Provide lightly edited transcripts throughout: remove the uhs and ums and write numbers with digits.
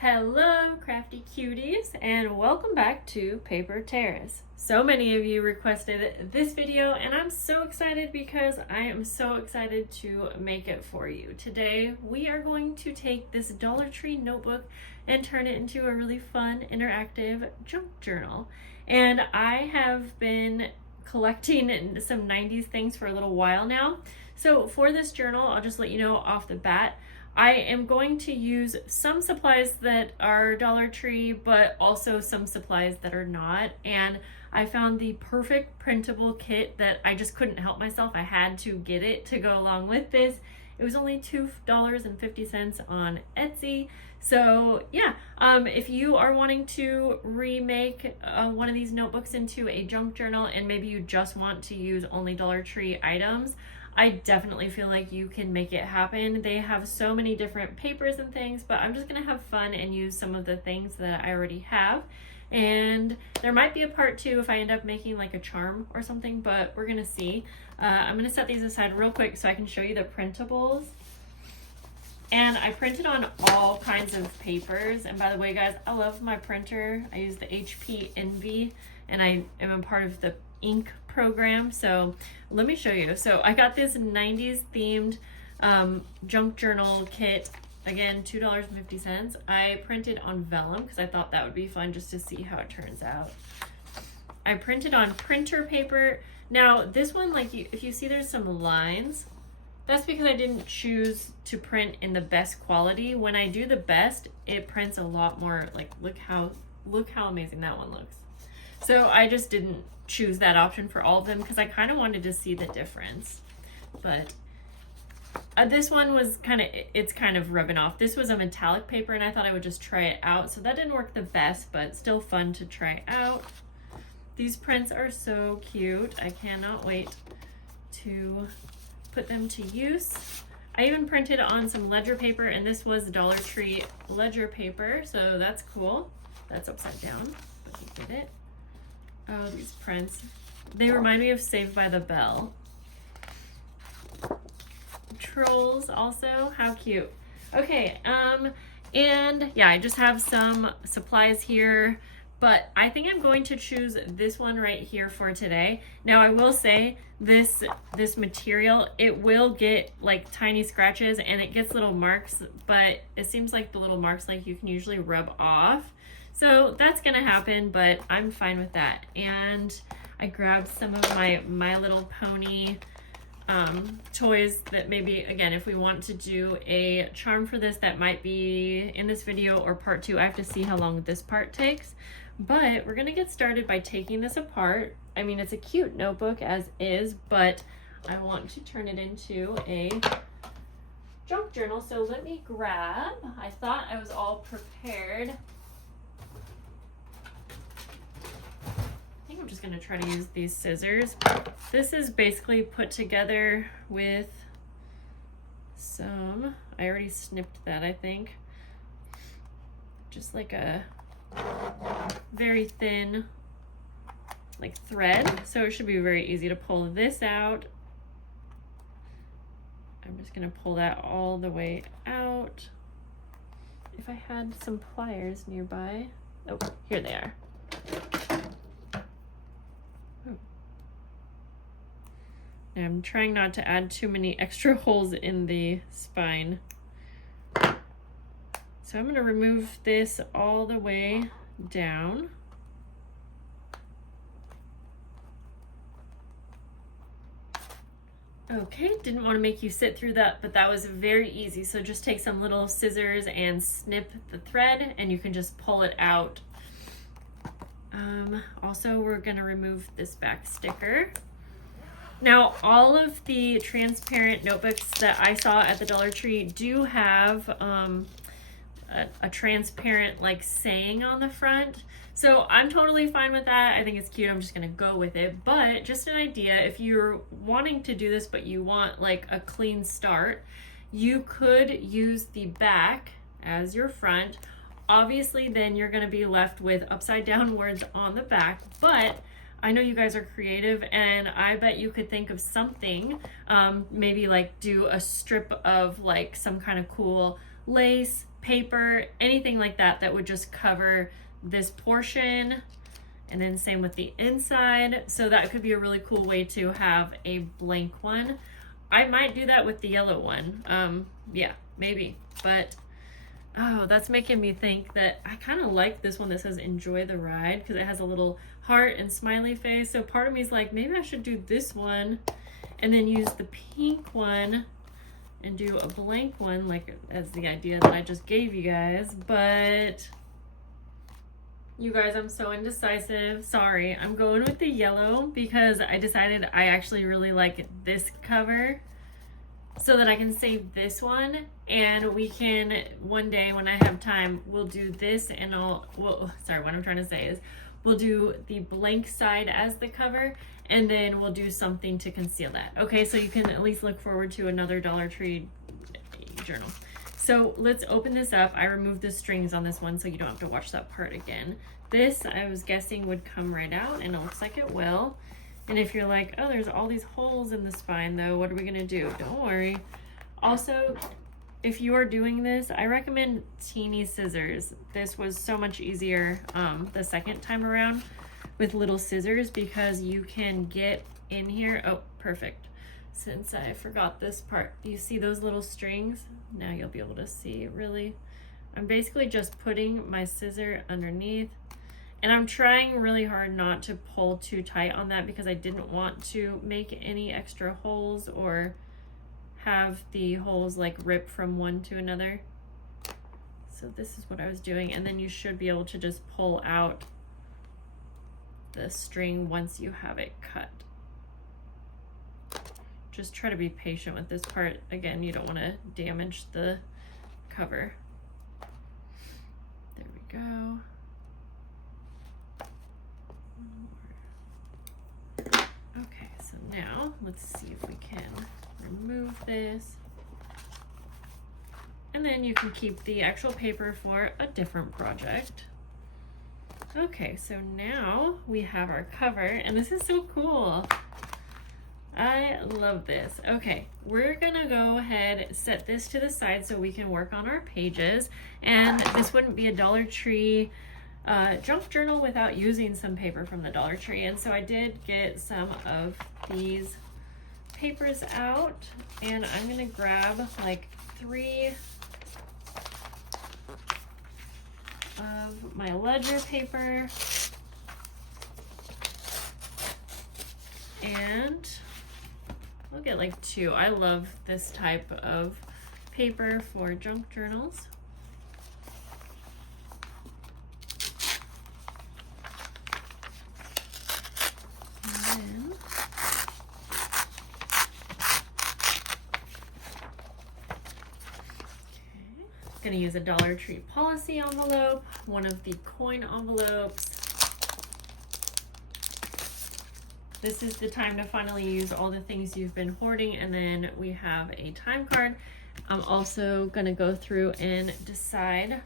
Hello, crafty cuties, and welcome back to Paper Terrace. So many of you requested this video, and I'm so excited because I am so excited to make it for you. Today, we are going to take this Dollar Tree notebook and turn it into a really fun, interactive junk journal. And I have been collecting some 90s things for a little while now. So for this journal, I'll just let you know off the bat, I am going to use some supplies that are Dollar Tree, but also some supplies that are not. And I found the perfect printable kit that I just couldn't help myself. I had to get it to go along with this. It was only $2.50 on Etsy. So yeah, if you are wanting to remake one of these notebooks into a junk journal and maybe you just want to use only Dollar Tree items, I definitely feel like you can make it happen. They have so many different papers and things, but I'm just gonna have fun and use some of the things that I already have. And there might be a part two if I end up making like a charm or something, but we're gonna see. I'm gonna set these aside real quick so I can show you the printables. And I printed on all kinds of papers. And by the way, guys, I love my printer. I use the HP Envy, and I am a part of the ink program. So let me show you. So I got this 90s themed junk journal kit. Again, $2.50. I printed on vellum because I thought that would be fun just to see how it turns out. I printed on printer paper. Now this one, like if you see there's some lines, that's because I didn't choose to print in the best quality. When I do the best, it prints a lot more. Like look how amazing that one looks. So I just didn't choose that option for all of them because I kind of wanted to see the difference. But this one was it's kind of rubbing off. This was a metallic paper and I thought I would just try it out. So that didn't work the best, but still fun to try out. These prints are so cute. I cannot wait to put them to use. I even printed on some ledger paper, and this was Dollar Tree ledger paper, so that's cool. That's upside down, but you get it. Oh, these prints. They remind me of Saved by the Bell. Trolls also, how cute. Okay, and yeah, I just have some supplies here, but I think I'm going to choose this one right here for today. Now I will say this material, it will get like tiny scratches and it gets little marks, but it seems like the little marks like you can usually rub off. So that's gonna happen, but I'm fine with that. And I grabbed some of my Little Pony toys that maybe, again, if we want to do a charm for this, that might be in this video or part two. I have to see how long this part takes. But we're gonna get started by taking this apart. I mean, it's a cute notebook as is, but I want to turn it into a junk journal. So let me grab, I thought I was all prepared. I'm just gonna try to use these scissors. This is basically put together with some, I already snipped that, I think. Just like a very thin like thread. So it should be very easy to pull this out. I'm just gonna pull that all the way out. If I had some pliers nearby. Oh, here they are. I'm trying not to add too many extra holes in the spine. So I'm going to remove this all the way down. Okay, didn't want to make you sit through that, but that was very easy. So just take some little scissors and snip the thread and you can just pull it out. Also, we're going to remove this back sticker. Now, all of the transparent notebooks that I saw at the Dollar Tree do have a transparent like saying on the front. So I'm totally fine with that. I think it's cute. I'm just gonna go with it. But just an idea, if you're wanting to do this but you want like a clean start, you could use the back as your front. Obviously, then you're gonna be left with upside down words on the back, but I know you guys are creative and I bet you could think of something, maybe like do a strip of like some kind of cool lace, paper, anything like that that would just cover this portion. And then same with the inside. So that could be a really cool way to have a blank one. I might do that with the yellow one. Yeah, maybe. But oh, that's making me think that I kind of like this one that says enjoy the ride, because it has a little heart and smiley face. So part of me is like, maybe I should do this one and then use the pink one and do a blank one, like as the idea that I just gave you guys. But you guys, I'm so indecisive. Sorry, I'm going with the yellow because I decided I actually really like this cover, so that I can save this one, and we can, one day when I have time, we'll do this, and what I'm trying to say is we'll do the blank side as the cover, and then we'll do something to conceal that. Okay, so you can at least look forward to another Dollar Tree journal. So let's open this up. I removed the strings on this one so you don't have to watch that part again. This, I was guessing, would come right out, and it looks like it will. And if you're like, oh, there's all these holes in the spine though, what are we gonna do? Don't worry. Also, if you are doing this, I recommend teeny scissors. This was so much easier the second time around with little scissors, because you can get in here. Oh, perfect. Since I forgot this part, you see those little strings? Now you'll be able to see really. I'm basically just putting my scissor underneath, and I'm trying really hard not to pull too tight on that because I didn't want to make any extra holes or have the holes like rip from one to another. So this is what I was doing, and then you should be able to just pull out the string once you have it cut. Just try to be patient with this part. Again, you don't want to damage the cover. There we go. Okay, so now let's see if we can remove this. And then you can keep the actual paper for a different project. Okay, so now we have our cover, and this is so cool. I love this. Okay, we're gonna go ahead, set this to the side so we can work on our pages. And this wouldn't be a Dollar Tree junk journal without using some paper from the Dollar Tree. And so I did get some of these papers out, and I'm gonna grab like 3 of my ledger paper, and I'll get like 2. I love this type of paper for junk journals. And then I'm gonna use a Dollar Tree policy envelope, one of the coin envelopes. This is the time to finally use all the things you've been hoarding, and then we have a time card. I'm also gonna go through and decide.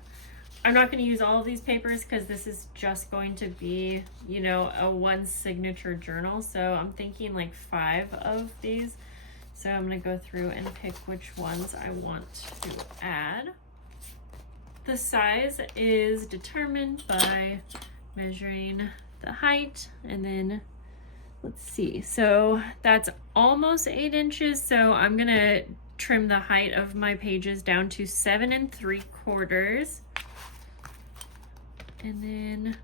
I'm not gonna use all of these papers because this is just going to be, you know, a one signature journal. So I'm thinking like 5 of these. So I'm gonna go through and pick which ones I want to add. The size is determined by measuring the height, and then let's see, so that's almost 8 inches. So I'm gonna trim the height of my pages down to 7 3/4. And then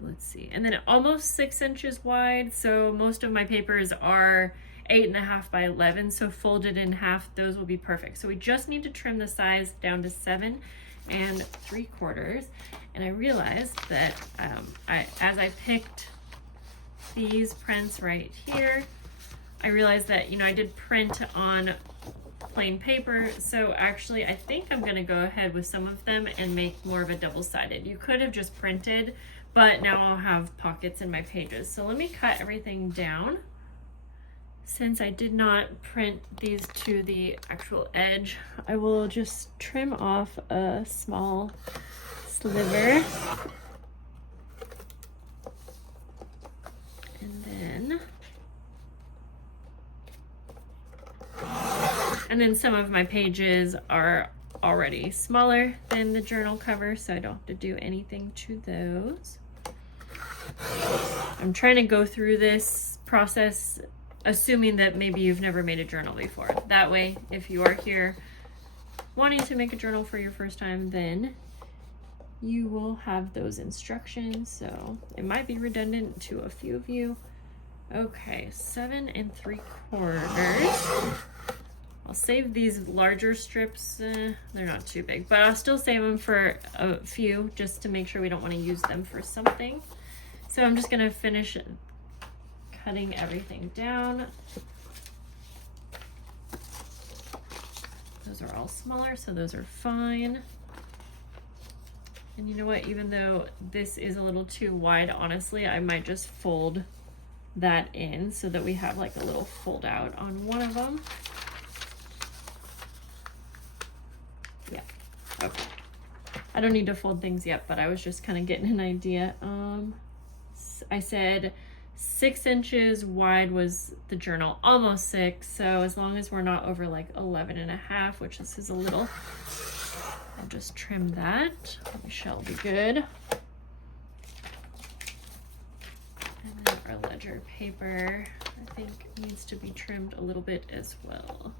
let's see, and then almost 6 inches wide. So most of my papers are 8.5 by 11. So folded in half, those will be perfect. So we just need to trim the size down to 7 3/4. And I realized that as I picked these prints right here, I realized that, you know, I did print on plain paper. So actually, I think I'm going to go ahead with some of them and make more of a double-sided. You could have just printed, but now I'll have pockets in my pages. So let me cut everything down. Since I did not print these to the actual edge, I will just trim off a small sliver. And then And then some of my pages are already smaller than the journal cover, so I don't have to do anything to those. I'm trying to go through this process assuming that maybe you've never made a journal before. That way, if you are here wanting to make a journal for your first time, then you will have those instructions. So it might be redundant to a few of you. Okay, 7 3/4. I'll save these larger strips. They're not too big, but I'll still save them for a few just to make sure we don't want to use them for something. So I'm just gonna finish cutting everything down. Those are all smaller, so those are fine. And you know what, even though this is a little too wide, honestly, I might just fold that in so that we have like a little fold out on one of them. Yeah, okay. I don't need to fold things yet, but I was just kind of getting an idea. I said 6 inches wide was the journal, almost 6. So as long as we're not over like 11.5, which this is a little, I'll just trim that. We shall be good. And then our ledger paper, I think, needs to be trimmed a little bit as well.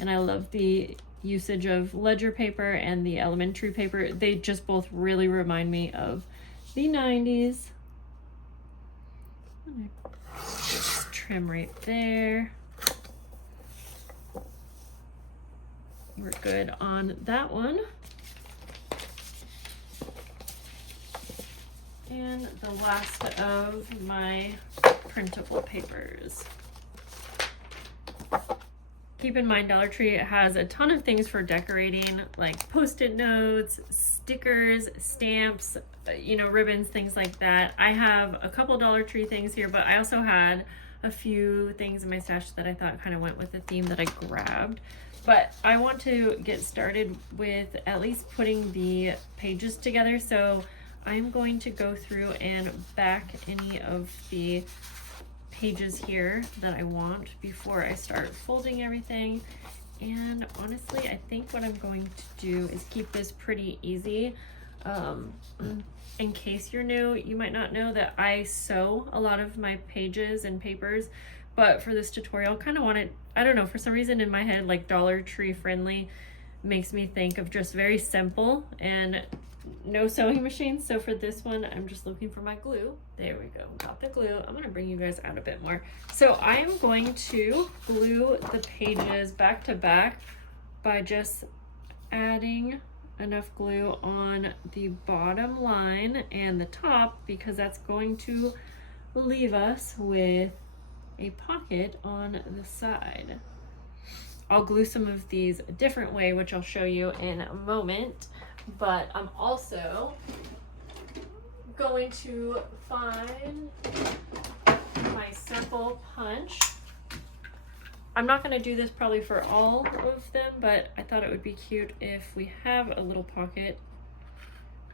And I love the usage of ledger paper and the elementary paper. They just both really remind me of the 90s. Just trim right there. We're good on that one. And the last of my printable papers. Keep in mind, Dollar Tree has a ton of things for decorating, like Post-it notes, stickers, stamps, you know, ribbons, things like that. I have a couple Dollar Tree things here, but I also had a few things in my stash that I thought kind of went with the theme that I grabbed. But I want to get started with at least putting the pages together. So I'm going to go through and back any of the pages here that I want before I start folding everything. And honestly, I think what I'm going to do is keep this pretty easy. In case you're new, you might not know that I sew a lot of my pages and papers, but for this tutorial, kind of wanted, I don't know, for some reason in my head, like Dollar Tree friendly makes me think of just very simple and no sewing machine. So for this one, I'm just looking for my glue. There we go, got the glue. I'm gonna bring you guys out a bit more. So I'm going to glue the pages back to back by just adding enough glue on the bottom line and the top, because that's going to leave us with a pocket on the side. I'll glue some of these a different way, which I'll show you in a moment, but I'm also going to find my circle punch. I'm not going to do this probably for all of them, but I thought it would be cute if we have a little pocket.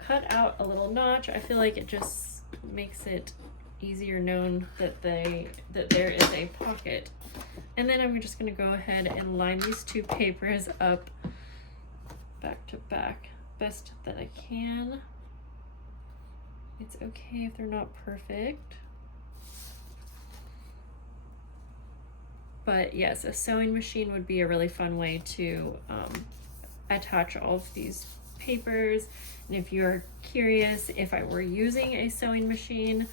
Cut out a little notch. I feel like it just makes it easier known that there is a pocket. And then I'm just going to go ahead and line these two papers up back to back best that I can. It's okay if they're not perfect. But yes, a sewing machine would be a really fun way to attach all of these papers. And if you're curious, if I were using a sewing machine,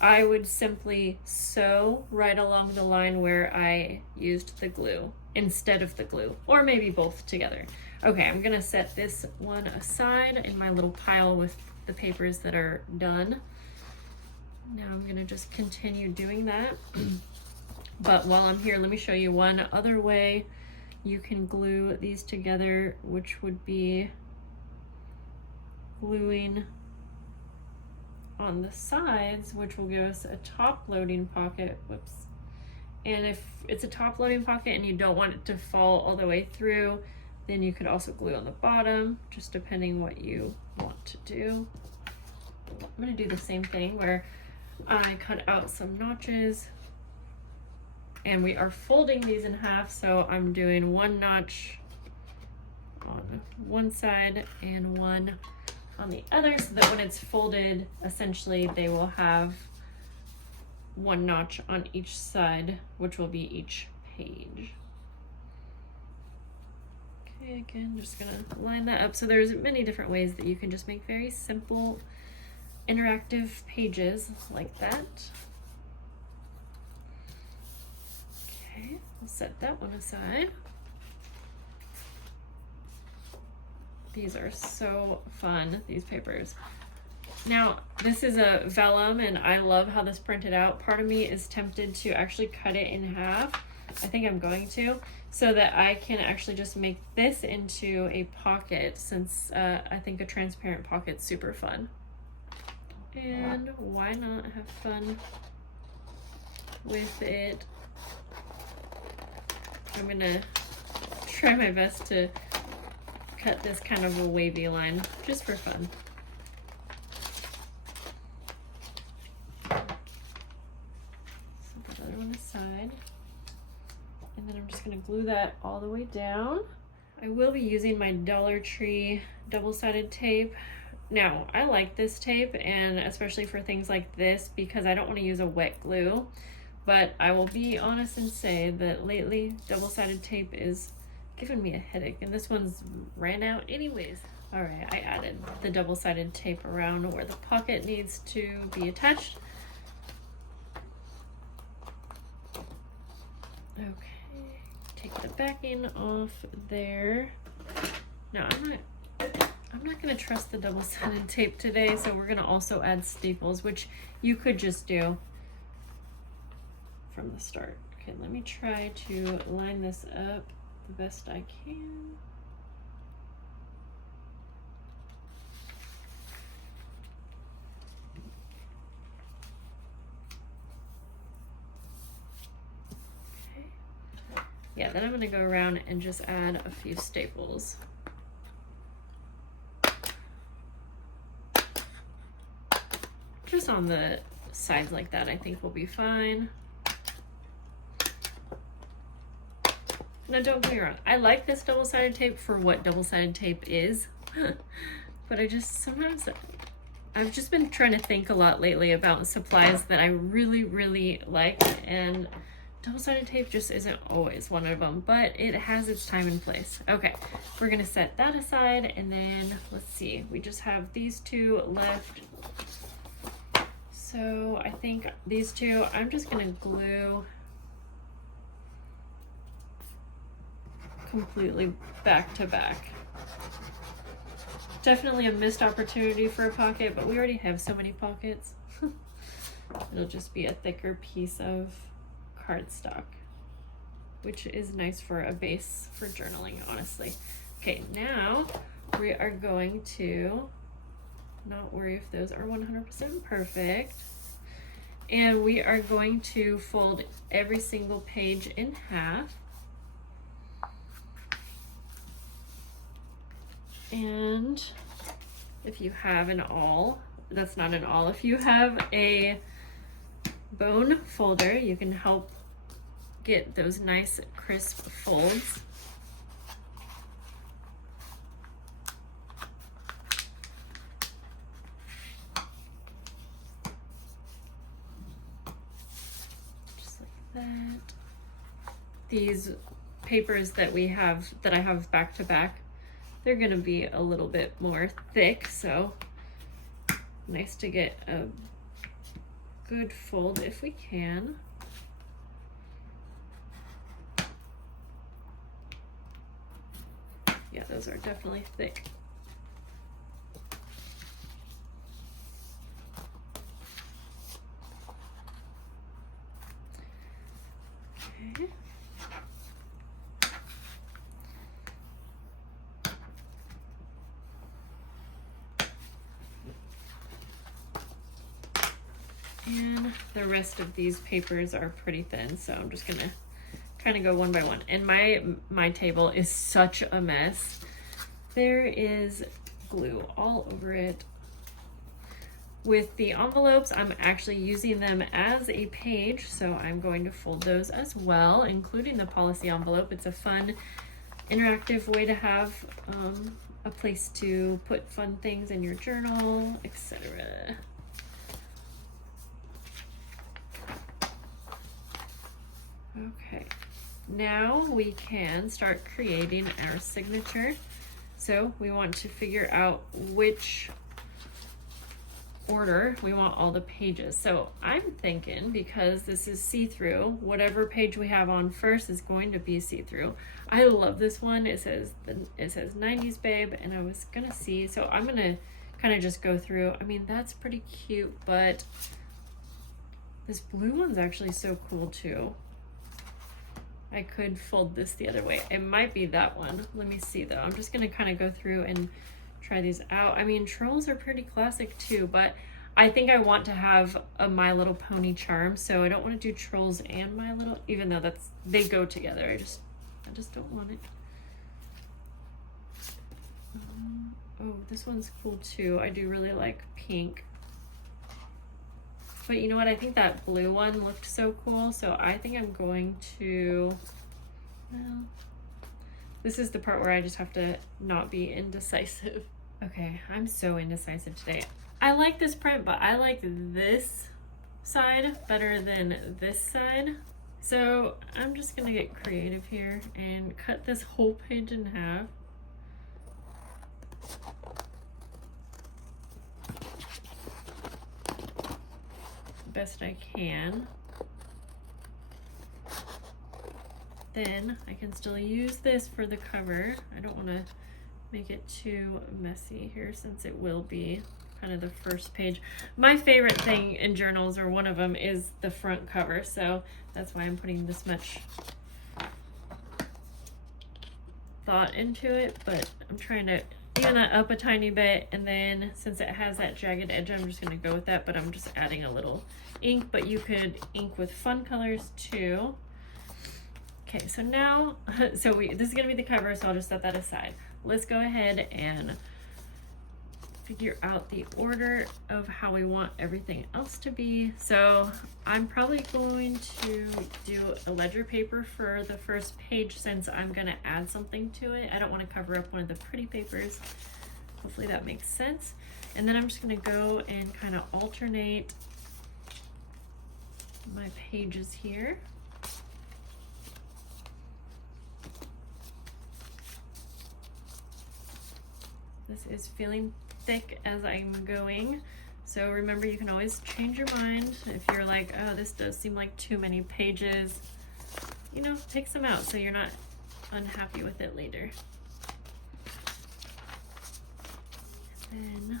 I would simply sew right along the line where I used the glue instead of the glue, or maybe both together. Okay, I'm gonna set this one aside in my little pile with the papers that are done. Now I'm gonna just continue doing that. But while I'm here, let me show you one other way you can glue these together, which would be gluing on the sides, which will give us a top loading pocket. Whoops. And if it's a top loading pocket and you don't want it to fall all the way through, then you could also glue on the bottom, just depending what you want to do. I'm going to do the same thing where I cut out some notches And we are folding these in half, so I'm doing one notch on one side and one on the other, so that when it's folded, essentially they will have one notch on each side, which will be each page. Okay, again, just gonna line that up. So there's many different ways that you can just make very simple interactive pages like that. Okay, we'll set that one aside. These are so fun, these papers. Now, this is a vellum, and I love how this printed out. Part of me is tempted to actually cut it in half. I think I'm going to, so that I can actually just make this into a pocket, since I think a transparent pocket's super fun. And why not have fun with it? I'm gonna try my best to cut this kind of a wavy line, just for fun. Set that other one aside. And then I'm just gonna glue that all the way down. I will be using my Dollar Tree double-sided tape. Now, I like this tape, and especially for things like this, because I don't want to use a wet glue. But I will be honest and say that lately, double-sided tape is giving me a headache, and this one's ran out anyways. All right, I added the double-sided tape around where the pocket needs to be attached. Okay, take the backing off there. Now, I'm not gonna trust the double-sided tape today, so we're gonna also add staples, which you could just do from the start. Okay, let me try to line this up the best I can. Okay. Yeah, then I'm gonna go around and just add a few staples. Just on the sides like that, I think will be fine. Now, don't get me wrong, I like this double-sided tape for what double-sided tape is, but sometimes I've just been trying to think a lot lately about supplies that I really, really like, and double-sided tape just isn't always one of them, but it has its time and place. Okay, we're gonna set that aside, and then, let's see, we just have these two left. So I think these two, I'm just gonna glue completely back to back. Definitely a missed opportunity for a pocket, but we already have so many pockets. It'll just be a thicker piece of cardstock, which is nice for a base for journaling, honestly. Okay, now we are going to not worry if those are 100% perfect. And we are going to fold every single page in half. And if you have an awl, that's not an awl, if you have a bone folder, you can help get those nice crisp folds. Just like that. These papers that I have back to back, they're gonna be a little bit more thick, so nice to get a good fold if we can. Yeah, those are definitely thick. Okay. And the rest of these papers are pretty thin, so I'm just gonna kind of go one by one. And my table is such a mess. There is glue all over it. With the envelopes, I'm actually using them as a page, so I'm going to fold those as well, including the policy envelope. It's a fun, interactive way to have a place to put fun things in your journal, etc. Okay, now we can start creating our signature. So we want to figure out which order we want all the pages. So I'm thinking, because this is see-through, whatever page we have on first is going to be see-through. I love this one. It says 90s babe, and I was gonna see, so I'm gonna kind of just go through. I mean, that's pretty cute, but this blue one's actually so cool too. I could fold this the other way. It might be that one. Let me see though. I'm just gonna kind of go through and try these out. I mean, trolls are pretty classic too, but I think I want to have a My Little Pony charm, so I don't want to do trolls and My Little, even though they go together. I just don't want it. Oh, this one's cool too. I do really like pink. But you know what? I think that blue one looked so cool, so I think I'm going to, well, this is the part where I just have to not be indecisive. Okay, I'm so indecisive today. I like this print, but I like this side better than this side. So I'm just gonna get creative here and cut this whole page in half. Best I can. Then I can still use this for the cover. I don't want to make it too messy here, since it will be kind of the first page. My favorite thing in journals, or one of them, is the front cover, so that's why I'm putting this much thought into it, but I'm trying to even that up a tiny bit, and then since it has that jagged edge, I'm just going to go with that, but I'm just adding a little ink, but you could ink with fun colors too. Okay, so now, this is going to be the cover, so I'll just set that aside. Let's go ahead and figure out the order of how we want everything else to be. So I'm probably going to do a ledger paper for the first page, since I'm going to add something to it. I don't want to cover up one of the pretty papers. Hopefully that makes sense. And then I'm just going to go and kind of alternate my pages here. This is feeling thick as I'm going, so remember, you can always change your mind. If you're like, oh, this does seem like too many pages, you know, take some out so you're not unhappy with it later. And then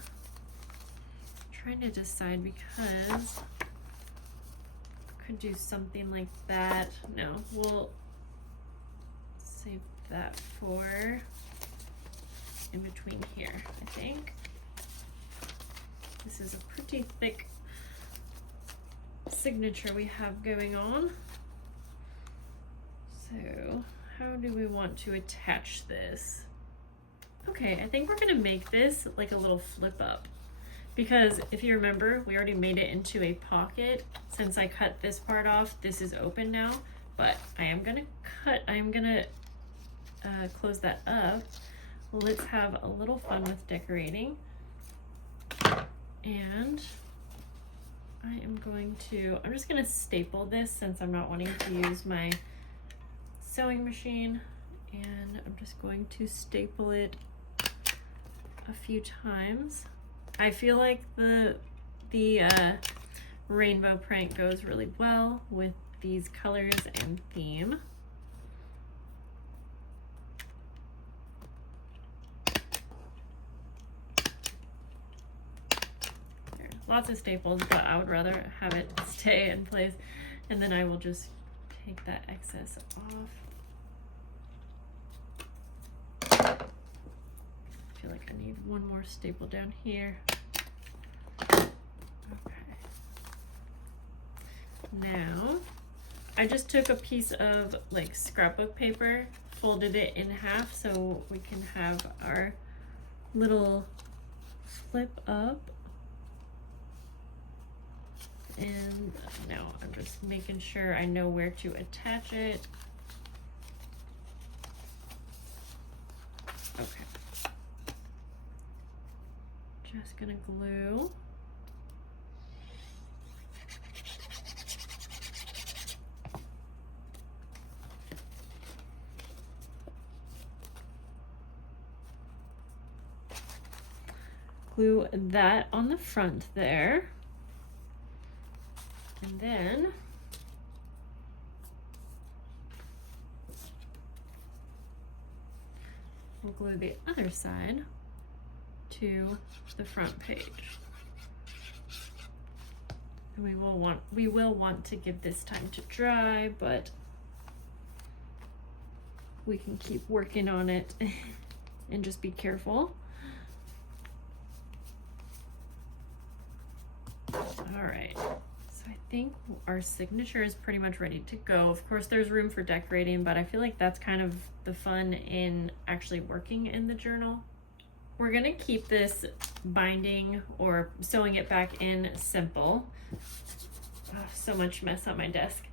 trying to decide, because I could do something like that. No, we'll save that for in between here, I think. This is a pretty thick signature we have going on. So how do we want to attach this? Okay, I think we're gonna make this like a little flip up, because if you remember, we already made it into a pocket. Since I cut this part off, this is open now, but I am gonna close that up. Let's have a little fun with decorating. And I'm just gonna staple this, since I'm not wanting to use my sewing machine, and I'm just going to staple it a few times. I feel like the rainbow print goes really well with these colors and theme. Lots of staples, but I would rather have it stay in place, and then I will just take that excess off. I feel like I need one more staple down here. Okay. Now, I just took a piece of like scrapbook paper, folded it in half so we can have our little flip up. And now I'm just making sure I know where to attach it. Okay. Just gonna glue. Glue that on the front there. And then we'll glue the other side to the front page. And we will want to give this time to dry, but we can keep working on it and just be careful. All right. So I think our signature is pretty much ready to go. Of course, there's room for decorating, but I feel like that's kind of the fun in actually working in the journal. We're gonna keep this binding or sewing it back in simple. Oh, so much mess on my desk.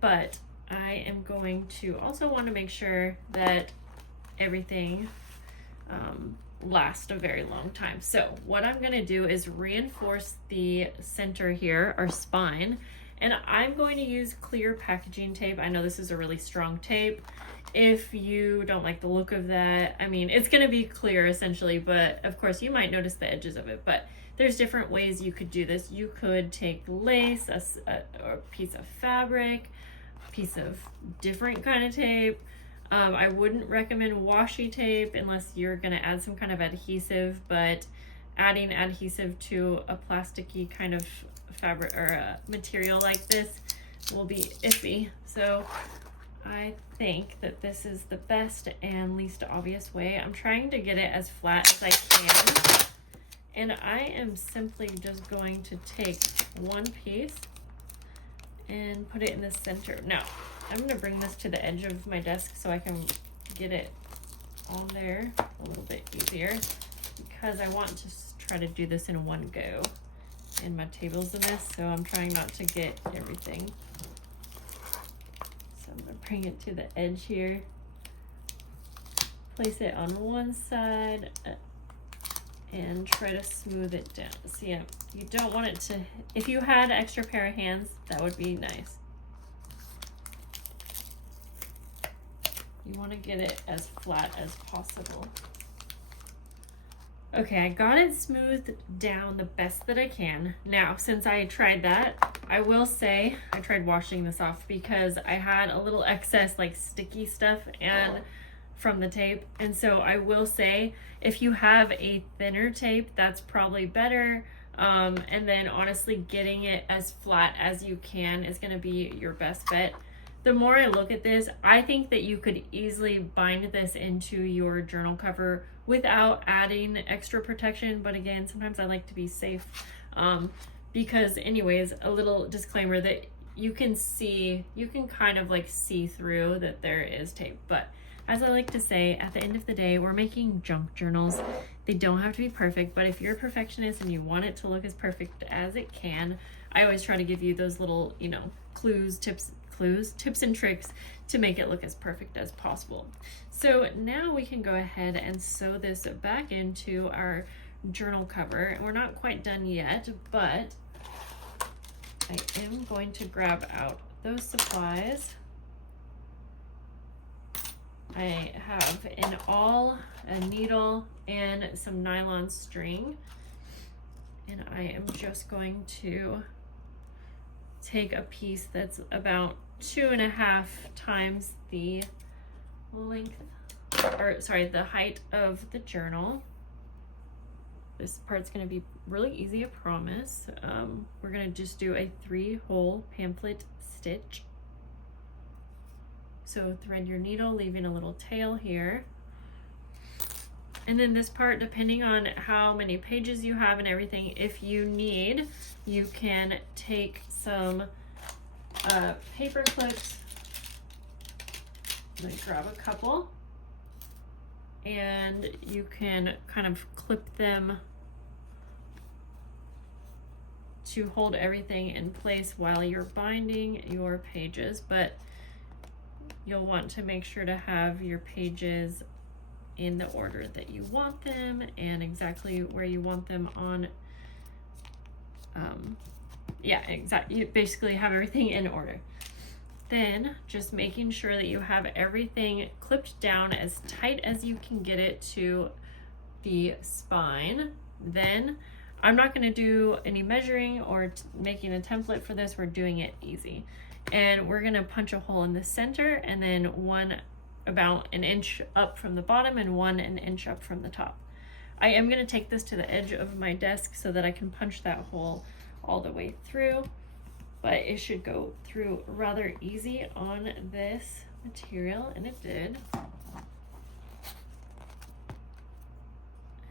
But I am going to also want to make sure that everything lasts a very long time. So what I'm going to do is reinforce the center here, our spine, and I'm going to use clear packaging tape. I know this is a really strong tape. If you don't like the look of that, I mean, it's going to be clear essentially, but of course you might notice the edges of it, but there's different ways you could do this. You could take lace, or a piece of fabric, a piece of different kind of tape. I wouldn't recommend washi tape unless you're going to add some kind of adhesive, but adding adhesive to a plasticky kind of fabric or a material like this will be iffy. So I think that this is the best and least obvious way. I'm trying to get it as flat as I can. And I am simply just going to take one piece and put it in the center. Now, I'm going to bring this to the edge of my desk so I can get it on there a little bit easier, because I want to try to do this in one go. And my table's a mess, so I'm trying not to get everything. So I'm going to bring it to the edge here. Place it on one side and try to smooth it down. So yeah, you don't want it to, if you had an extra pair of hands, that would be nice. You want to get it as flat as possible. Okay, I got it smoothed down the best that I can. Now, since I tried that, I will say I tried washing this off because I had a little excess like sticky stuff and from the tape. And so I will say, if you have a thinner tape, that's probably better. And then honestly, getting it as flat as you can is going to be your best bet. The more I look at this, I think that you could easily bind this into your journal cover without adding extra protection. But again, sometimes I like to be safe, because anyways, a little disclaimer that you can kind of like see through that there is tape. But as I like to say, at the end of the day, we're making junk journals. They don't have to be perfect, but if you're a perfectionist and you want it to look as perfect as it can, I always try to give you those little, tips and tricks to make it look as perfect as possible. So now we can go ahead and sew this back into our journal cover. We're not quite done yet, but I am going to grab out those supplies. I have in all a needle and some nylon string, and I am just going to take a piece that's about 2.5 times the the height of the journal. This part's going to be really easy, I promise. We're going to just do a 3-hole pamphlet stitch. So thread your needle, leaving a little tail here. And then this part, depending on how many pages you have and everything, if you need, you can take some paper clips. Let me grab a couple. And you can kind of clip them to hold everything in place while you're binding your pages, but you'll want to make sure to have your pages in the order that you want them and exactly where you want them on. Yeah, exactly. You basically have everything in order. Then just making sure that you have everything clipped down as tight as you can get it to the spine. Then I'm not going to do any measuring or making a template for this. We're doing it easy. And we're going to punch a hole in the center, and then one about an inch up from the bottom and one an inch up from the top. I am going to take this to the edge of my desk so that I can punch that hole all the way through, but it should go through rather easy on this material, and it did.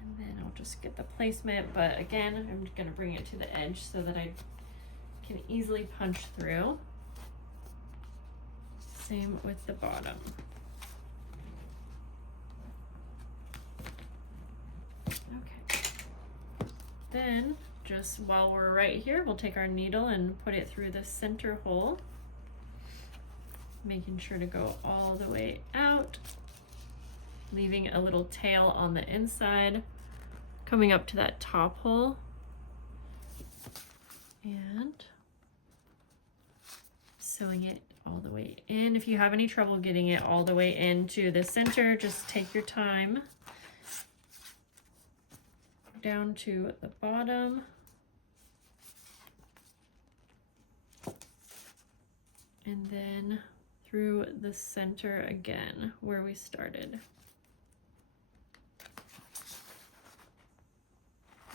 And then I'll just get the placement, but again, I'm just going to bring it to the edge so that I can easily punch through. Same with the bottom. Okay. Then, just while we're right here, we'll take our needle and put it through the center hole, making sure to go all the way out, leaving a little tail on the inside, coming up to that top hole, and sewing it all the way in. If you have any trouble getting it all the way into the center, just take your time. Down to the bottom. And then through the center again, where we started.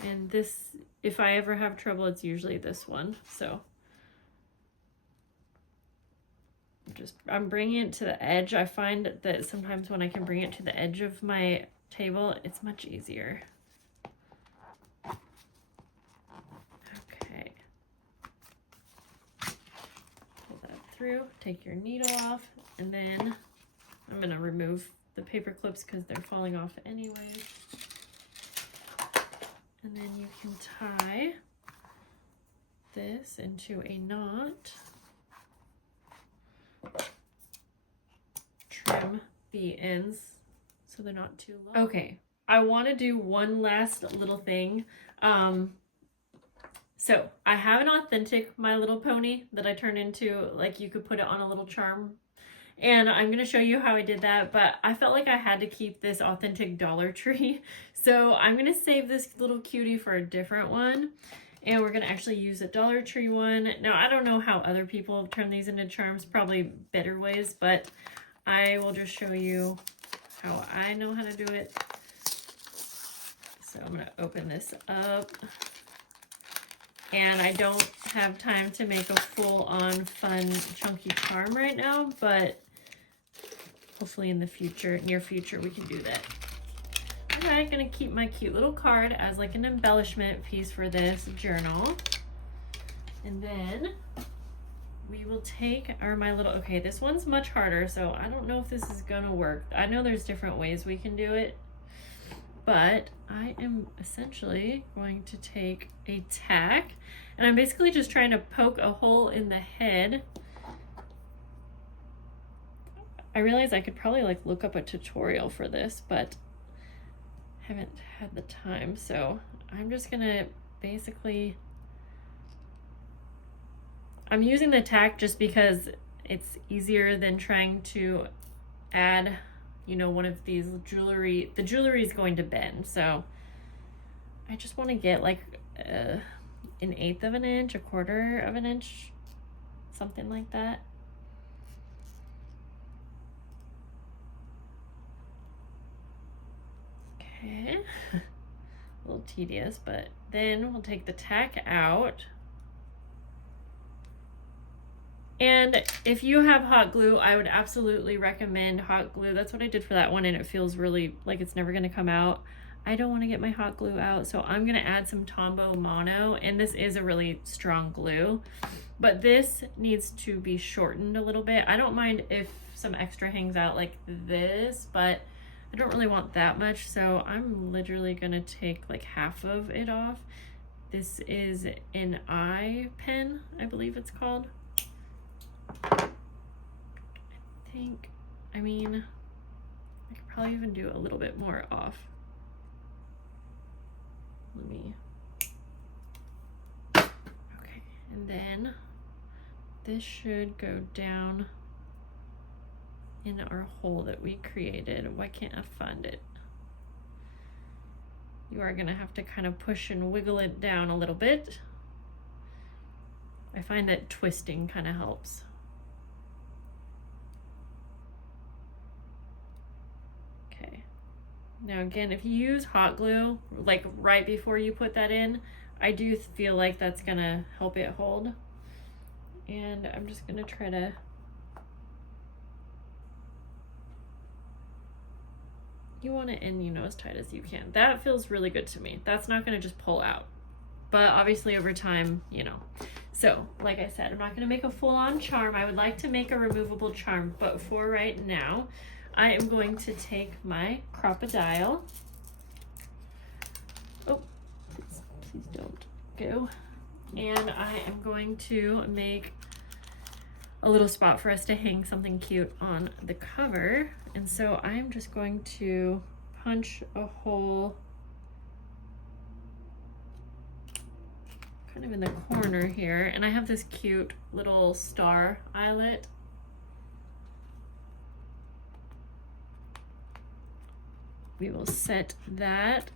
And this, if I ever have trouble, it's usually this one. So I'm bringing it to the edge. I find that sometimes when I can bring it to the edge of my table, it's much easier. Okay. Pull that through, take your needle off, and then I'm gonna remove the paper clips because they're falling off anyways. And then you can tie this into a knot. Trim the ends so they're not too long. Okay, I want to do one last little thing. So I have an authentic My Little Pony that I turned into, like, you could put it on a little charm. And I'm going to show you how I did that, but I felt like I had to keep this authentic Dollar Tree. So I'm going to save this little cutie for a different one. And we're going to actually use a Dollar Tree one. Now, I don't know how other people have turned these into charms, probably better ways, but I will just show you how I know how to do it. So I'm going to open this up. And I don't have time to make a full-on fun chunky charm right now, but hopefully in the future, near future, we can do that. I'm gonna keep my cute little card as like an embellishment piece for this journal. And then we will take our My Little, okay, this one's much harder, so I don't know if this is gonna work. I know there's different ways we can do it, but I am essentially going to take a tack, and I'm basically just trying to poke a hole in the head. I realize I could probably like look up a tutorial for this, but haven't had the time, so I'm just gonna basically, I'm using the tack just because it's easier than trying to add, you know, one of these jewelry. The jewelry is going to bend, so I just want to get like an 1/8 of an inch, 1/4 of an inch, something like that. Okay, a little tedious, but then we'll take the tack out. And if you have hot glue, I would absolutely recommend hot glue. That's what I did for that one, and it feels really like it's never going to come out. I don't want to get my hot glue out, so I'm going to add some Tombow Mono, and this is a really strong glue, but this needs to be shortened a little bit. I don't mind if some extra hangs out like this, but I don't really want that much, so I'm literally gonna take like half of it off. This is an eye pen, I believe it's called. I mean, I could probably even do a little bit more off. Let me, okay, and then this should go down in our hole that we created. Why can't I find it? You are gonna have to kind of push and wiggle it down a little bit. I find that twisting kind of helps. Okay. Now again, if you use hot glue, like right before you put that in, I do feel like that's gonna help it hold. And I'm just gonna try to you want it in, you know, as tight as you can. That feels really good to me. That's not gonna just pull out. But obviously over time, you know. So, like I said, I'm not gonna make a full-on charm. I would like to make a removable charm, but for right now, I am going to take my crocodile. Oh, please don't go. And I am going to make a little spot for us to hang something cute on the cover. And so I'm just going to punch a hole kind of in the corner here. And I have this cute little star eyelet. We will set that.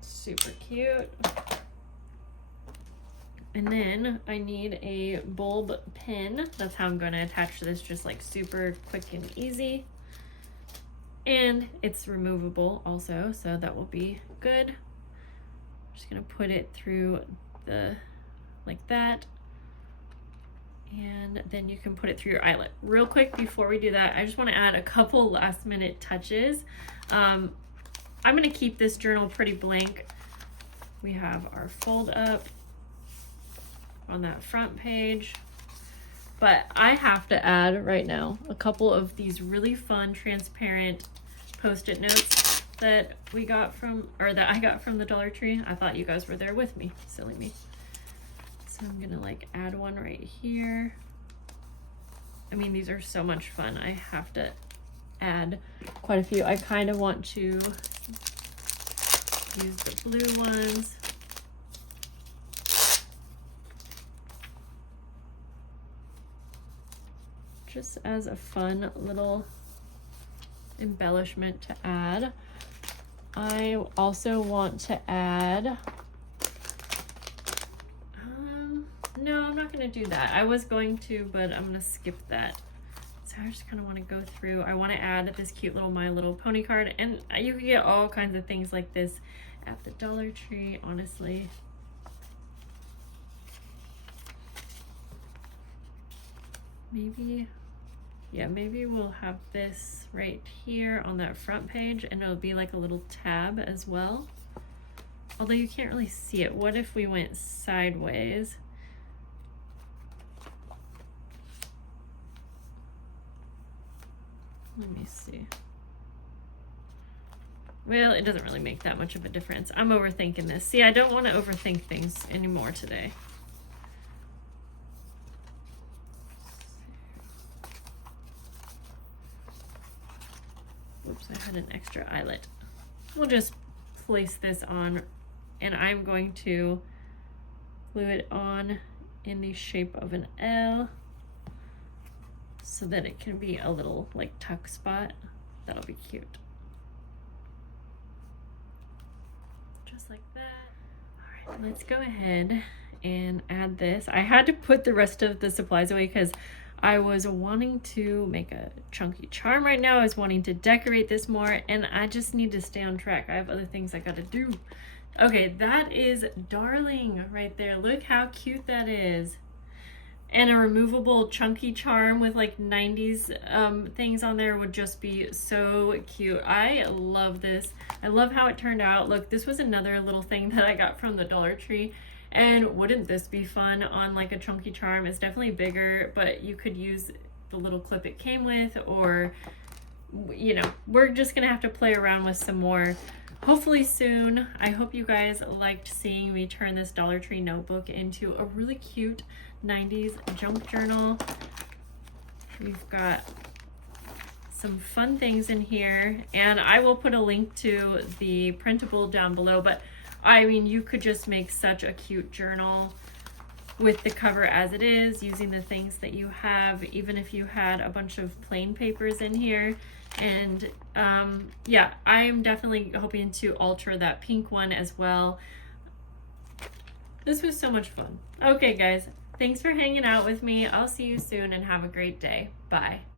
Super cute. And then I need a bulb pin. That's how I'm going to attach this, just like super quick and easy. And it's removable also, so that will be good. I'm just going to put it through the, like that. And then you can put it through your eyelet. Real quick before we do that, I just want to add a couple last minute touches. I'm going to keep this journal pretty blank. We have our fold up on that front page, but I have to add right now a couple of these really fun transparent post-it notes that we got from, or that I got from the Dollar Tree. I thought you guys were there with me, silly me. So I'm gonna like add one right here. I mean, these are so much fun. I have to add quite a few. I kind of want to use the blue ones. Just as a fun little embellishment to add. I also want to add, no, I'm not gonna do that. I was going to, but I'm gonna skip that. So I just kind of want to go through. I want to add this cute little My Little Pony card, and you can get all kinds of things like this at the Dollar Tree, honestly. Maybe, yeah, maybe we'll have this right here on that front page, and it'll be like a little tab as well. Although you can't really see it. What if we went sideways? Let me see. Well, it doesn't really make that much of a difference. I'm overthinking this. See, I don't want to overthink things anymore today. Oops, I had an extra eyelet. We'll just place this on, and I'm going to glue it on in the shape of an L so that it can be a little like tuck spot. That'll be cute. Just like that. All right, let's go ahead and add this. I had to put the rest of the supplies away because I was wanting to make a chunky charm right now. I was wanting to decorate this more, and I just need to stay on track. I have other things I gotta do. Okay, that is darling right there. Look how cute that is. And a removable chunky charm with like 90s things on there would just be so cute. I love this. I love how it turned out. Look, this was another little thing that I got from the Dollar Tree. And wouldn't this be fun on like a chunky charm? It's definitely bigger, but you could use the little clip it came with, or, you know, we're just gonna have to play around with some more hopefully soon. I hope you guys liked seeing me turn this Dollar Tree notebook into a really cute 90s junk journal. We've got some fun things in here, and I will put a link to the printable down below, but I mean, you could just make such a cute journal with the cover as it is, using the things that you have, even if you had a bunch of plain papers in here. And yeah, I am definitely hoping to alter that pink one as well. This was so much fun. Okay guys, thanks for hanging out with me. I'll see you soon and have a great day. Bye.